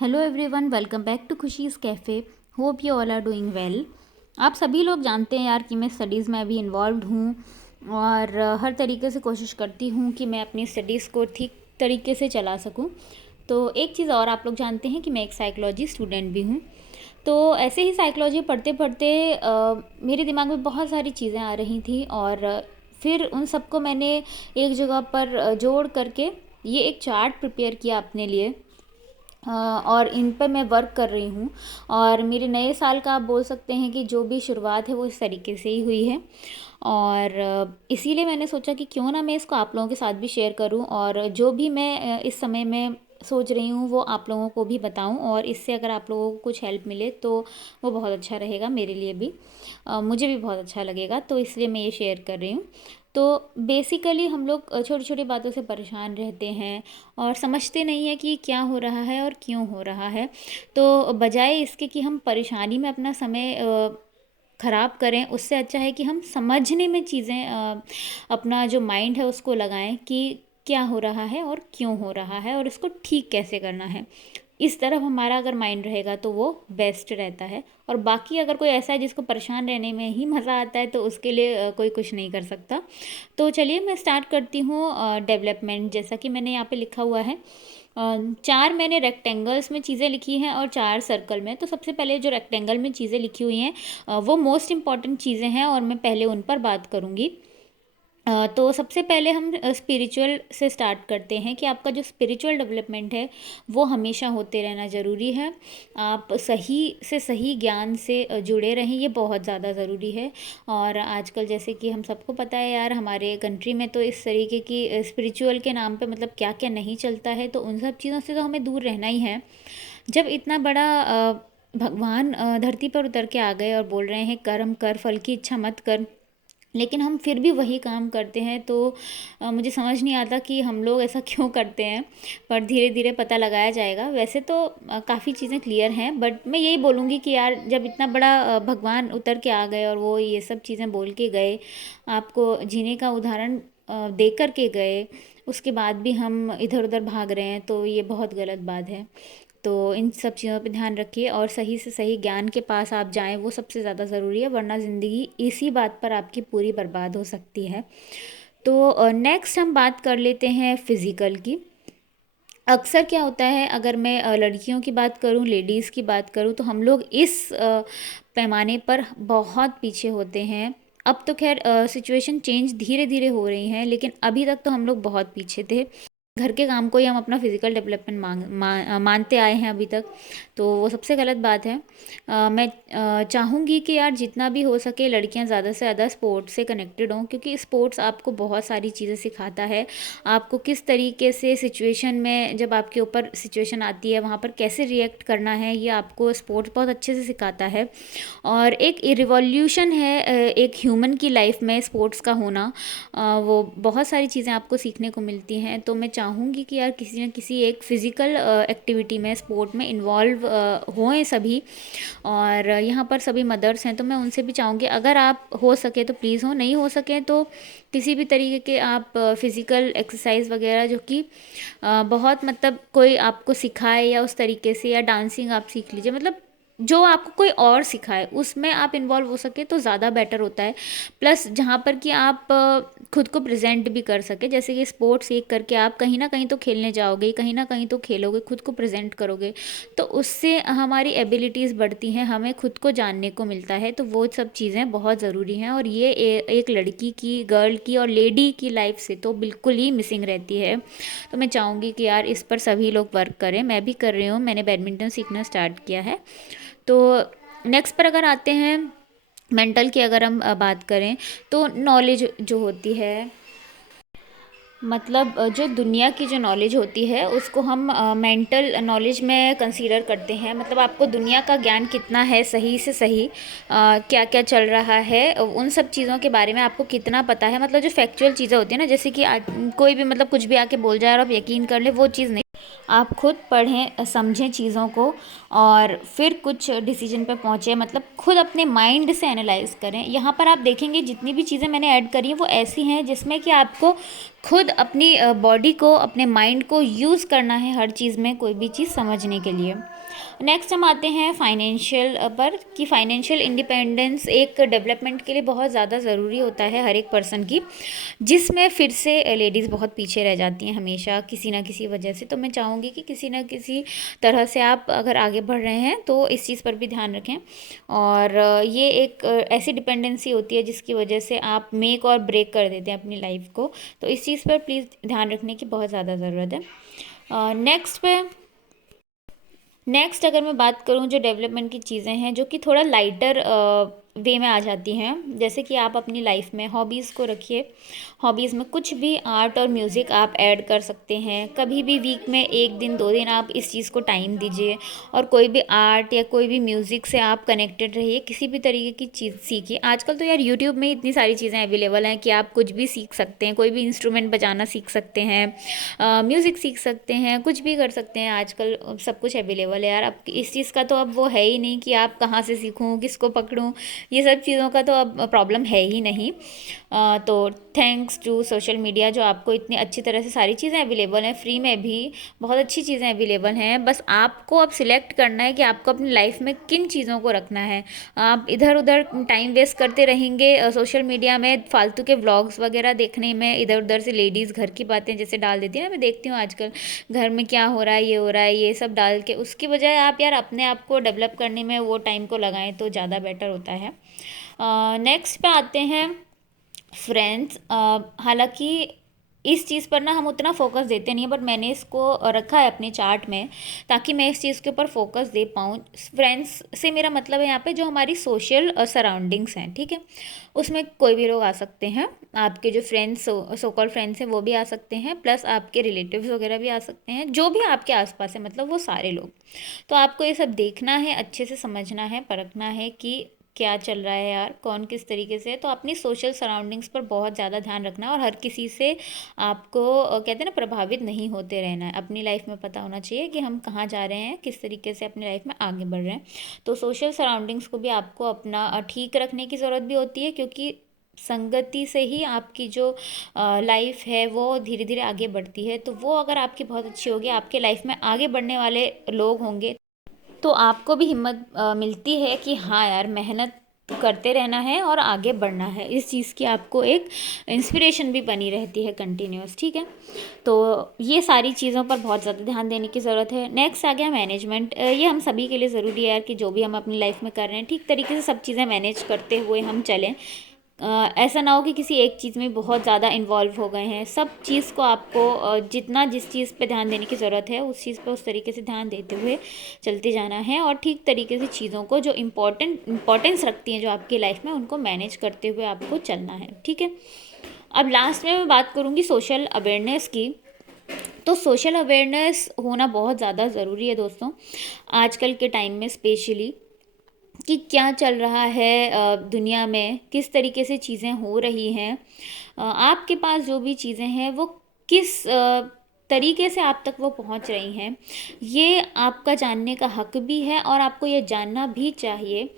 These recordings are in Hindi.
Hello everyone, welcome back to Khushi's cafe. Hope you all are doing well. आप सभी लोग जानते हैं यार कि मैं स्टडीज़ में अभी इन्वॉल्व हूँ और हर तरीके से कोशिश करती हूँ कि मैं अपनी स्टडीज़ को ठीक तरीके से चला सकूँ। तो एक चीज़ और, आप लोग जानते हैं कि मैं एक साइकोलॉजी स्टूडेंट भी हूँ। तो ऐसे ही साइकोलॉजी पढ़ते पढ़ते मेरे दिमाग में बहुत सारी चीज़ें आ रही थी और फिर उन सबको मैंने एक जगह पर जोड़ करके ये एक चार्ट प्रिपेयर किया अपने लिए। और इन पर मैं वर्क कर रही हूँ और मेरे नए साल का आप बोल सकते हैं कि जो भी शुरुआत है वो इस तरीके से ही हुई है। और इसीलिए मैंने सोचा कि क्यों ना मैं इसको आप लोगों के साथ भी शेयर करूँ और जो भी मैं इस समय में सोच रही हूँ वो आप लोगों को भी बताऊँ, और इससे अगर आप लोगों को कुछ हेल्प मिले तो वो बहुत अच्छा रहेगा मेरे लिए भी। मुझे भी बहुत अच्छा लगेगा, तो इसलिए मैं ये शेयर कर रही हूँ। तो बेसिकली हम लोग छोटी छोटी बातों से परेशान रहते हैं और समझते नहीं है कि क्या हो रहा है और क्यों हो रहा है। तो बजाय इसके कि हम परेशानी में अपना समय ख़राब करें, उससे अच्छा है कि हम समझने में चीज़ें अपना जो माइंड है उसको लगाएं कि क्या हो रहा है और क्यों हो रहा है और इसको ठीक कैसे करना है। इस तरफ हमारा अगर माइंड रहेगा तो वो बेस्ट रहता है। और बाकी अगर कोई ऐसा है जिसको परेशान रहने में ही मज़ा आता है तो उसके लिए कोई कुछ नहीं कर सकता। तो चलिए मैं स्टार्ट करती हूँ डेवलपमेंट। जैसा कि मैंने यहाँ पे लिखा हुआ है, 4 मैंने रेक्टेंगल्स में चीज़ें लिखी हैं और 4 सर्कल में। तो सबसे पहले जो रेक्टेंगल में चीज़ें लिखी हुई हैं वो मोस्ट इम्पॉर्टेंट चीज़ें हैं और मैं पहले उन पर बात करूँगी। तो सबसे पहले हम स्पिरिचुअल से स्टार्ट करते हैं कि आपका जो स्पिरिचुअल डेवलपमेंट है वो हमेशा होते रहना ज़रूरी है। आप सही से सही ज्ञान से जुड़े रहें, ये बहुत ज़्यादा ज़रूरी है। और आजकल जैसे कि हम सबको पता है यार, हमारे कंट्री में तो इस तरीके की स्पिरिचुअल के नाम पे मतलब क्या क्या नहीं चलता है, तो उन सब चीज़ों से तो हमें दूर रहना ही है। जब इतना बड़ा भगवान धरती पर उतर के आ गए और बोल रहे हैं कर्म कर, फल की इच्छा मत कर, लेकिन हम फिर भी वही काम करते हैं। तो मुझे समझ नहीं आता कि हम लोग ऐसा क्यों करते हैं, पर धीरे धीरे पता लगाया जाएगा। वैसे तो काफ़ी चीज़ें क्लियर हैं, बट मैं यही बोलूँगी कि यार जब इतना बड़ा भगवान उतर के आ गए और वो ये सब चीज़ें बोल के गए, आपको जीने का उदाहरण दे कर के गए, उसके बाद भी हम इधर उधर भाग रहे हैं, तो ये बहुत गलत बात है। तो इन सब चीज़ों पे ध्यान रखिए और सही से सही ज्ञान के पास आप जाएं, वो सबसे ज़्यादा ज़रूरी है, वरना ज़िंदगी इसी बात पर आपकी पूरी बर्बाद हो सकती है। तो नेक्स्ट हम बात कर लेते हैं फ़िज़िकल की। अक्सर क्या होता है, अगर मैं लड़कियों की बात करूं, लेडीज़ की बात करूं, तो हम लोग इस पैमाने पर बहुत पीछे होते हैं। अब तो खैर सिचुएशन चेंज धीरे धीरे हो रही है, लेकिन अभी तक तो हम लोग बहुत पीछे थे। घर के काम को ही हम अपना फिज़िकल डेवलपमेंट मानते आए हैं अभी तक, तो वो सबसे गलत बात है। मैं चाहूँगी कि यार जितना भी हो सके लड़कियां ज़्यादा से ज़्यादा स्पोर्ट्स से कनेक्टेड हों, क्योंकि स्पोर्ट्स आपको बहुत सारी चीज़ें सिखाता है। आपको किस तरीके से सिचुएशन में, जब आपके ऊपर सिचुएशन आती है वहाँ पर कैसे रिएक्ट करना है, ये आपको स्पोर्ट्स बहुत अच्छे से सिखाता है। और एक रिवॉल्यूशन है एक ह्यूमन की लाइफ में स्पोर्ट्स का होना। वो बहुत सारी चीज़ें आपको सीखने को मिलती हैं। तो मैं चाहूँगी कि यार किसी न किसी एक फ़िज़िकल एक्टिविटी में, स्पोर्ट में इन्वॉल्व होएं सभी। और यहाँ पर सभी मदर्स हैं तो मैं उनसे भी चाहूँगी, अगर आप हो सके तो प्लीज़ हो, नहीं हो सके तो किसी भी तरीके के आप फ़िज़िकल एक्सरसाइज वगैरह जो कि बहुत मतलब कोई आपको सिखाए, या उस तरीके से, या डांसिंग आप सीख लीजिए, मतलब जो आपको कोई और सिखाए उसमें आप इन्वॉल्व हो सके तो ज़्यादा बेटर होता है। प्लस जहाँ पर कि आप खुद को प्रेजेंट भी कर सके, जैसे कि स्पोर्ट्स सीख करके आप कहीं ना कहीं तो खेलने जाओगे, कहीं ना कहीं तो खेलोगे, खुद को प्रेजेंट करोगे, तो उससे हमारी एबिलिटीज़ बढ़ती हैं, हमें खुद को जानने को मिलता है। तो वो सब चीज़ें बहुत ज़रूरी हैं और ये एक लड़की की, गर्ल की और लेडी की लाइफ से तो बिल्कुल ही मिसिंग रहती है। तो मैं चाहूँगी कि यार इस पर सभी लोग वर्क करें, मैं भी कर रही हूँ, मैंने बैडमिंटन सीखना स्टार्ट किया है। तो नेक्स्ट पर अगर आते हैं, मेंटल की अगर हम बात करें, तो नॉलेज जो होती है, मतलब जो दुनिया की जो नॉलेज होती है उसको हम मेंटल नॉलेज में कंसीडर करते हैं। मतलब आपको दुनिया का ज्ञान कितना है, सही से सही क्या क्या चल रहा है, उन सब चीज़ों के बारे में आपको कितना पता है। मतलब जो फैक्चुअल चीज़ें होती है ना, जैसे कि कोई भी मतलब कुछ भी आके बोल जाए और आप यकीन कर ले, वो चीज़ नहीं। आप खुद पढ़ें, समझें चीज़ों को और फिर कुछ डिसीजन पे पहुँचे, मतलब खुद अपने माइंड से एनालाइज करें। यहाँ पर आप देखेंगे जितनी भी चीज़ें मैंने ऐड करी हैं वो ऐसी हैं जिसमें कि आपको खुद अपनी बॉडी को, अपने माइंड को यूज़ करना है हर चीज़ में, कोई भी चीज़ समझने के लिए। नेक्स्ट हम आते हैं फाइनेंशियल पर, कि फाइनेंशियल इंडिपेंडेंस एक डेवलपमेंट के लिए बहुत ज़्यादा ज़रूरी होता है हर एक पर्सन की, जिसमें फिर से लेडीज़ बहुत पीछे रह जाती हैं हमेशा किसी ना किसी वजह से। तो मैं चाहूँगी कि किसी ना किसी तरह से आप अगर आगे बढ़ रहे हैं तो इस चीज़ पर भी ध्यान रखें। और ये एक ऐसी डिपेंडेंसी होती है जिसकी वजह से आप मेक और ब्रेक कर देते हैं अपनी लाइफ को। तो इस चीज़ पर प्लीज़ ध्यान रखने की बहुत ज़्यादा ज़रूरत है। नेक्स्ट अगर मैं बात करूँ जो डेवलपमेंट की चीज़ें हैं जो कि थोड़ा लाइटर वे में आ जाती हैं, जैसे कि आप अपनी लाइफ में हॉबीज़ को रखिए। हॉबीज़ में कुछ भी आर्ट और म्यूज़िक आप ऐड कर सकते हैं। कभी भी वीक में 1 दिन 2 दिन आप इस चीज़ को टाइम दीजिए और कोई भी आर्ट या कोई भी म्यूज़िक से आप कनेक्टेड रहिए, किसी भी तरीके की चीज़ सीखिए। आजकल तो यार यूट्यूब में इतनी सारी चीज़ें अवेलेबल हैं कि आप कुछ भी सीख सकते हैं, कोई भी इंस्ट्रूमेंट बजाना सीख सकते हैं, म्यूज़िक सीख सकते हैं, कुछ भी कर सकते हैं। आजकल सब कुछ अवेलेबल है यार। अब इस चीज़ का तो अब वो है ही नहीं कि आप कहाँ से सीखूँ, किसको पकड़ूँ, ये सब चीज़ों का तो अब प्रॉब्लम है ही नहीं। तो थैंक्स टू सोशल मीडिया जो आपको इतनी अच्छी तरह से सारी चीज़ें अवेलेबल हैं, फ्री में भी बहुत अच्छी चीज़ें अवेलेबल हैं। बस आपको अब सिलेक्ट करना है कि आपको अपनी लाइफ में किन चीज़ों को रखना है। आप इधर उधर टाइम वेस्ट करते रहेंगे सोशल मीडिया में, फालतू के व्लॉग्स वगैरह देखने में, इधर उधर से लेडीज़ घर की बातें जैसे डाल देती है ना, मैं देखती हूँ आजकल घर में क्या हो रहा है, ये हो रहा है, ये सब डाल के, उसकी बजाय आप यार अपने आप को डेवलप करने में वो टाइम को लगाएं तो ज़्यादा बेटर होता है। नेक्स्ट पे आते हैं फ्रेंड्स। हालांकि इस चीज़ पर ना हम उतना फोकस देते नहीं हैं, बट मैंने इसको रखा है अपने चार्ट में ताकि मैं इस चीज़ के ऊपर फोकस दे पाऊँ। फ्रेंड्स से मेरा मतलब है यहाँ पे जो हमारी सोशल सराउंडिंग्स हैं, ठीक है, उसमें कोई भी लोग आ सकते हैं। आपके जो फ्रेंड्स, सो कॉल्ड फ्रेंड्स हैं, वो भी आ सकते हैं, प्लस आपके रिलेटिव्स वगैरह भी आ सकते हैं, जो भी आपके आसपास है, मतलब वो सारे लोग। तो आपको ये सब देखना है, अच्छे से समझना है, परखना है कि क्या चल रहा है यार, कौन किस तरीके से है। तो अपनी सोशल सराउंडिंग्स पर बहुत ज़्यादा ध्यान रखना है और हर किसी से आपको कहते हैं ना प्रभावित नहीं होते रहना है। अपनी लाइफ में पता होना चाहिए कि हम कहाँ जा रहे हैं, किस तरीके से अपनी लाइफ में आगे बढ़ रहे हैं। तो सोशल सराउंडिंग्स को भी आपको अपना ठीक रखने की ज़रूरत भी होती है, क्योंकि संगति से ही आपकी जो लाइफ है वो धीरे धीरे आगे बढ़ती है। तो वो अगर आपकी बहुत अच्छी होगी, आपके लाइफ में आगे बढ़ने वाले लोग होंगे, तो आपको भी हिम्मत मिलती है कि हाँ यार मेहनत करते रहना है और आगे बढ़ना है। इस चीज़ की आपको एक इंस्पिरेशन भी बनी रहती है कंटिन्यूस, ठीक है। तो ये सारी चीज़ों पर बहुत ज़्यादा ध्यान देने की ज़रूरत है। नेक्स्ट आ गया मैनेजमेंट। ये हम सभी के लिए ज़रूरी है यार कि जो भी हम अपनी लाइफ में कर रहे हैं ठीक तरीके से सब चीज़ें मैनेज करते हुए हम चलें। ऐसा ना हो कि किसी एक चीज़ में बहुत ज़्यादा इन्वॉल्व हो गए हैं। सब चीज़ को आपको जितना जिस चीज़ पे ध्यान देने की ज़रूरत है उस चीज़ पे उस तरीके से ध्यान देते हुए चलते जाना है, और ठीक तरीके से चीज़ों को जो इम्पोर्टेंस रखती हैं जो आपकी लाइफ में, उनको मैनेज करते हुए आपको चलना है, ठीक है। अब लास्ट में मैं बात करूँगी सोशल अवेयरनेस की। तो सोशल अवेयरनेस होना बहुत ज़्यादा ज़रूरी है दोस्तों, आजकल के टाइम में स्पेशली, कि क्या चल रहा है दुनिया में, किस तरीके से चीज़ें हो रही हैं। आपके पास जो भी चीज़ें हैं वो किस तरीके से आप तक वो पहुंच रही हैं, ये आपका जानने का हक भी है, और आपको ये जानना भी चाहिए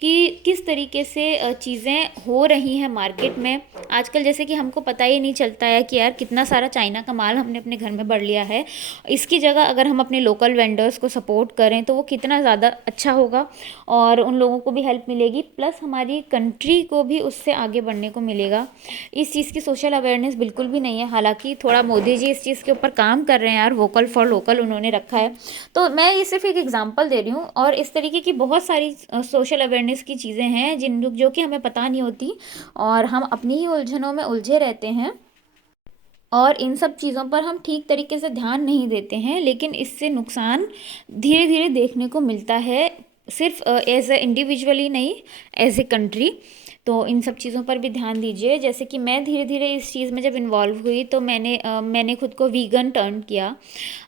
कि किस तरीके से चीज़ें हो रही हैं मार्केट में। आजकल जैसे कि हमको पता ही नहीं चलता है कि यार कितना सारा चाइना का माल हमने अपने घर में भर लिया है। इसकी जगह अगर हम अपने लोकल वेंडर्स को सपोर्ट करें तो वो कितना ज़्यादा अच्छा होगा, और उन लोगों को भी हेल्प मिलेगी, प्लस हमारी कंट्री को भी उससे आगे बढ़ने को मिलेगा। इस चीज़ की सोशल अवेयरनेस बिल्कुल भी नहीं है। हालांकि थोड़ा मोदी जी इस चीज़ के ऊपर काम कर रहे हैं यार, वोकल फॉर लोकल उन्होंने रखा है। तो मैं ये सिर्फ एक एग्जांपल दे रही हूँ, और इस तरीके की बहुत सारी सोशल अवेयरनेस की चीज़ें हैं जिन जो कि हमें पता नहीं होती, और हम अपनी ही उलझनों में उलझे रहते हैं, और इन सब चीज़ों पर हम ठीक तरीके से ध्यान नहीं देते हैं। लेकिन इससे नुकसान धीरे धीरे देखने को मिलता है, सिर्फ एज ए इंडिविजुअली नहीं, एज ए कंट्री। तो इन सब चीज़ों पर भी ध्यान दीजिए। जैसे कि मैं धीरे धीरे इस चीज़ में जब इन्वॉल्व हुई तो मैंने खुद को वीगन टर्न किया।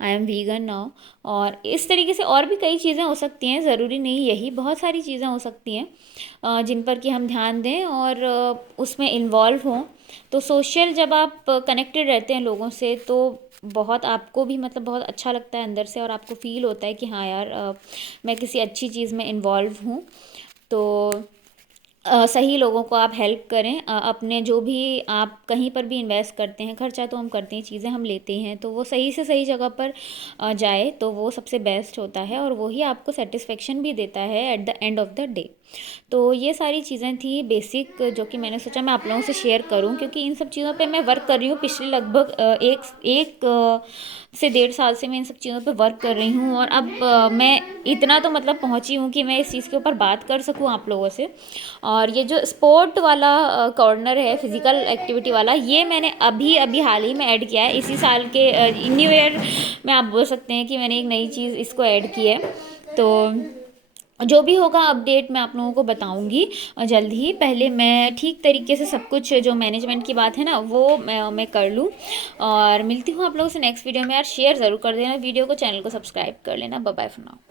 I am vegan now. और इस तरीके से और भी कई चीज़ें हो सकती हैं, ज़रूरी नहीं यही, बहुत सारी चीज़ें हो सकती हैं जिन पर कि हम ध्यान दें और उसमें इन्वॉल्व हों। तो सोशल जब आप कनेक्टेड रहते हैं लोगों से तो बहुत आपको भी मतलब बहुत अच्छा लगता है अंदर से, और आपको फील होता है कि हाँ यार मैं किसी अच्छी चीज़ में इन्वॉल्व हूँ। तो सही लोगों को आप हेल्प करें। अपने जो भी आप कहीं पर भी इन्वेस्ट करते हैं, खर्चा तो हम करते हैं, चीज़ें हम लेते हैं, तो वो सही से सही जगह पर जाए तो वो सबसे बेस्ट होता है और वही आपको सेटिस्फेक्शन भी देता है at the end of the day. तो ये सारी चीज़ें थी बेसिक जो कि मैंने सोचा मैं आप लोगों से शेयर करूं, क्योंकि इन सब चीज़ों पे मैं वर्क कर रही हूँ पिछले लगभग एक से 1.5 साल से मैं इन सब चीज़ों पे वर्क कर रही हूँ। और अब मैं इतना तो मतलब पहुँची हूँ कि मैं इस चीज़ के ऊपर बात कर सकूँ आप लोगों से। और ये जो स्पोर्ट वाला कॉर्नर है, फिज़िकल एक्टिविटी वाला, ये मैंने अभी अभी हाल ही में ऐड किया है इसी साल के न्यू ईयर में। आप बोल सकते हैं कि मैंने एक नई चीज़ इसको ऐड की है। तो जो भी होगा अपडेट मैं आप लोगों को बताऊंगी जल्द ही। पहले मैं ठीक तरीके से सब कुछ जो मैनेजमेंट की बात है ना वो मैं कर लूँ। और मिलती हूँ आप लोगों से नेक्स्ट वीडियो में। यार शेयर ज़रूर कर देना वीडियो को, चैनल को सब्सक्राइब कर लेना। Bye bye for now.